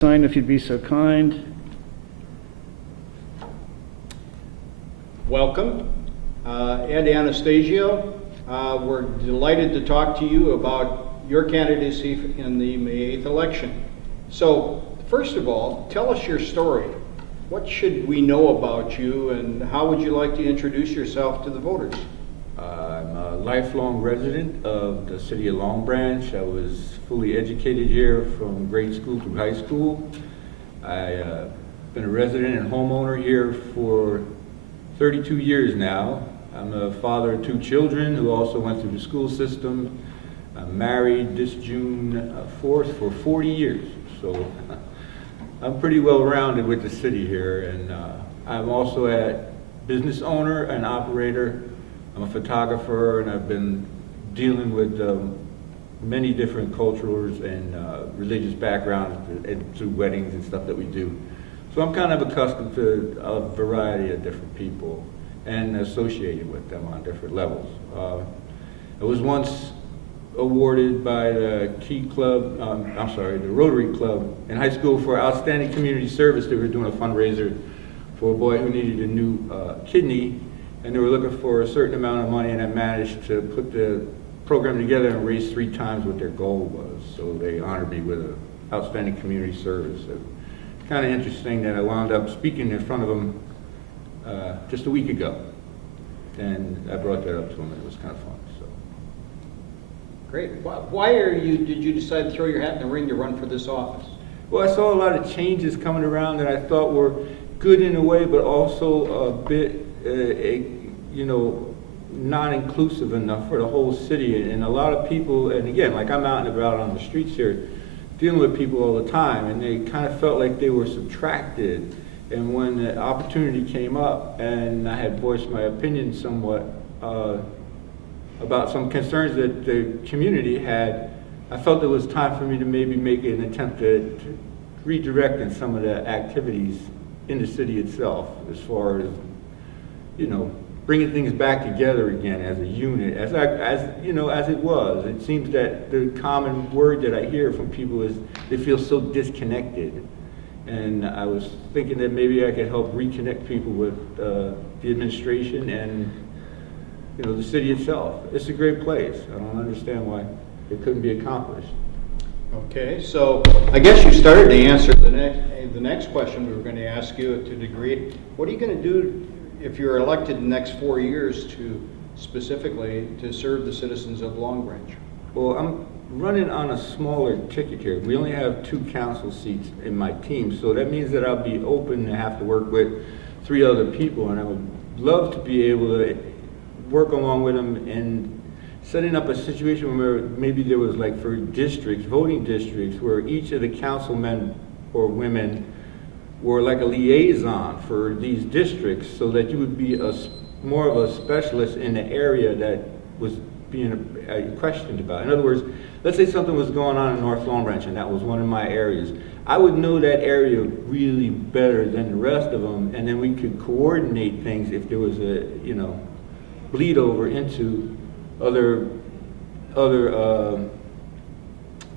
Sign if you'd be so kind. Welcome, Ed Anastasio. We're delighted to talk to you about your candidacy in the May 8th election. So, first of all, tell us your story. What should we know about you, and how would you like to introduce yourself to the voters? I'm a lifelong resident of the city of Long Branch. I was fully educated here from grade school through high school. I've been a resident and homeowner here for 32 years now. I'm a father of 2 children who also went through the school system. I'm married this June 4th for 40 years, so I'm pretty well rounded with the city here. And I'm also a business owner and operator. I'm a photographer, and I've been dealing with many different cultures and religious backgrounds through weddings and stuff that we do. So I'm kind of accustomed to a variety of different people and associated with them on different levels. I was once awarded by the the Rotary Club in high school for outstanding community service. They were doing a fundraiser for a boy who needed a new kidney, and they were looking for a certain amount of money, and I managed to put the program together and raise 3 times what their goal was. So they honored me with an outstanding community service. It's kind of interesting that I wound up speaking in front of them just a week ago, and I brought that up to them, and it was kind of fun. So. Great. Why did you decide to throw your hat in the ring to run for this office? Well, I saw a lot of changes coming around that I thought were good in a way, but also a bit, not inclusive enough for the whole city. And a lot of people, and again, like I'm out and about on the streets here, dealing with people all the time, and they kind of felt like they were subtracted. And when the opportunity came up, and I had voiced my opinion somewhat about some concerns that the community had, I felt it was time for me to maybe make an attempt at redirecting some of the activities in the city itself, as far as, bringing things back together again as a unit, as it was. It seems that the common word that I hear from people is they feel so disconnected. And I was thinking that maybe I could help reconnect people with the administration and, the city itself. It's a great place. I don't understand why it couldn't be accomplished. Okay, so I guess you started to answer the next question we were going to ask you to a degree. What are you going to do if you're elected in the next 4 years specifically to serve the citizens of Long Branch? Well, I'm running on a smaller ticket here. We only have 2 council seats in my team, so that means that I'll be open to have to work with 3 other people, and I would love to be able to work along with them in setting up a situation where maybe there was, like, for districts, voting districts, where each of the councilmen or women were like a liaison for these districts, so that you would be more of a specialist in the area that was being questioned about. In other words, let's say something was going on in North Long Branch, and that was one of my areas. I would know that area really better than the rest of them, and then we could coordinate things if there was a, bleed over into other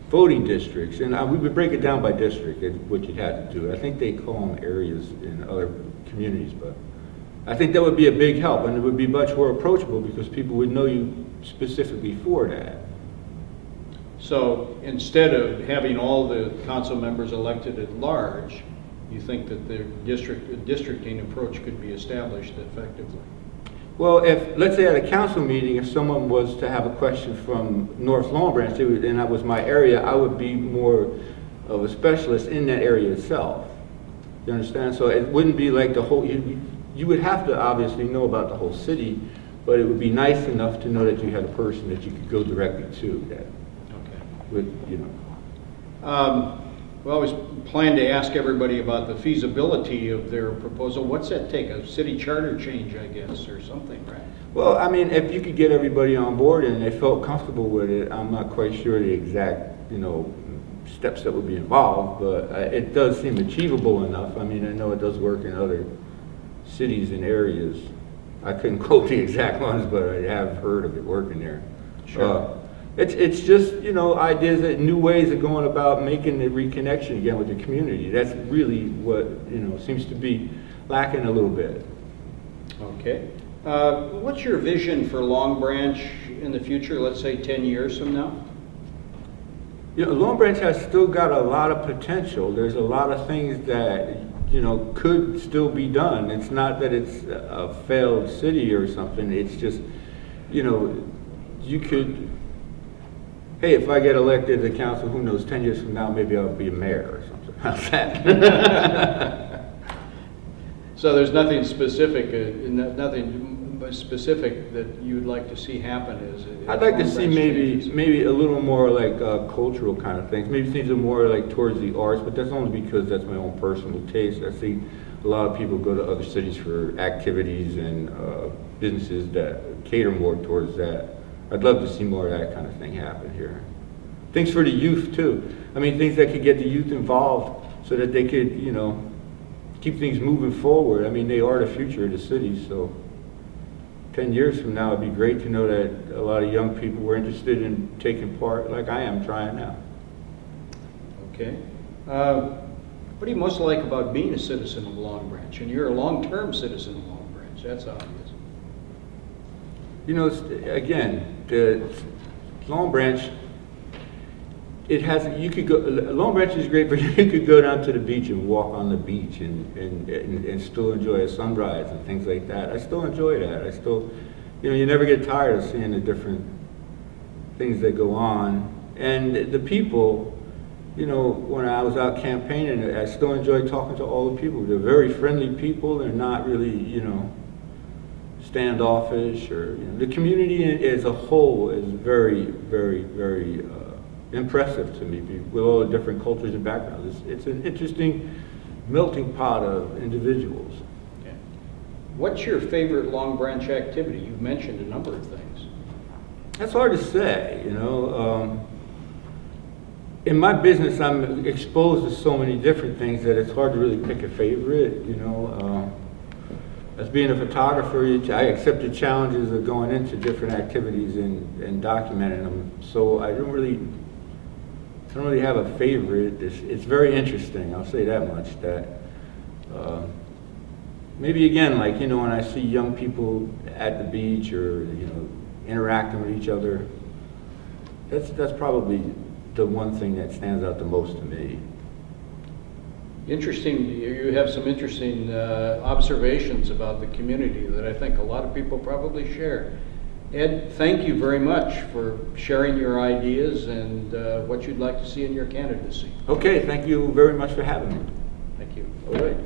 voting districts. And we would break it down by district, what you'd have to do. I think they call them areas in other communities, but I think that would be a big help, and it would be much more approachable because people would know you specifically for that. So instead of having all the council members elected at large, you think that the districting approach could be established effectively? Well, let's say at a council meeting, if someone was to have a question from North Long Branch, and that was my area, I would be more of a specialist in that area itself. You understand? So it wouldn't be like the whole, you would have to obviously know about the whole city, but it would be nice enough to know that you had a person that you could go directly to that would, We always plan to ask everybody about the feasibility of their proposal. What's that take? A city charter change, I guess, or something, right? Well, I mean, if you could get everybody on board and they felt comfortable with it, I'm not quite sure the exact, steps that would be involved, but it does seem achievable enough. I mean, I know it does work in other cities and areas. I couldn't quote the exact ones, but I have heard of it working there. Sure. it's just, you know, ideas that new ways of going about making the reconnection again with the community. That's really what, you know, seems to be lacking a little bit. Okay. What's your vision for Long Branch in the future, let's say 10 years from now? You know, Long Branch has still got a lot of potential. There's a lot of things that, you know, could still be done. It's not that it's a failed city or something. It's just, you know, you could, hey, if I get elected to council, who knows, 10 years from now, maybe I'll be a mayor or something. How's that? So there's nothing specific, nothing specific that you'd like to see happen as I'd like to Long see Branch changes? maybe a little more like cultural kind of things. Maybe things are more like towards the arts, but that's only because that's my own personal taste. I see a lot of people go to other cities for activities and businesses that cater more towards that. I'd love to see more of that kind of thing happen here. Things for the youth too. I mean, things that could get the youth involved so that they could, you know, keep things moving forward. I mean, they are the future of the city, so 10 years from now, it'd be great to know that a lot of young people were interested in taking part, like I am trying now. Okay. What do you most like about being a citizen of Long Branch? And you're a long-term citizen of Long Branch, that's obvious. You know, again, the Long Branch, it has, you could go, Long Branch is great, but you could go down to the beach and walk on the beach and still enjoy a sunrise and things like that. I still enjoy that. I still, you know, you never get tired of seeing the different things that go on. And the people, you know, when I was out campaigning, I still enjoy talking to all the people. They're very friendly people. They're not really, you know, standoffish, or, you know, the community as a whole is very, very, very impressive to me with all the different cultures and backgrounds. It's an interesting melting pot of individuals. Okay. What's your favorite Long Branch activity? You've mentioned a number of things. That's hard to say, you know. In my business, I'm exposed to so many different things that it's hard to really pick a favorite, you know. As being a photographer, I accept the challenges of going into different activities and documenting them. So I don't really have a favorite. It's very interesting, I'll say that much. That maybe again, like, you know, when I see young people at the beach or, you know, interacting with each other, that's probably the one thing that stands out the most to me. Interesting, you have some interesting observations about the community that I think a lot of people probably share. Ed, thank you very much for sharing your ideas and what you'd like to see in your candidacy. Okay, thank you very much for having me. Thank you. All right.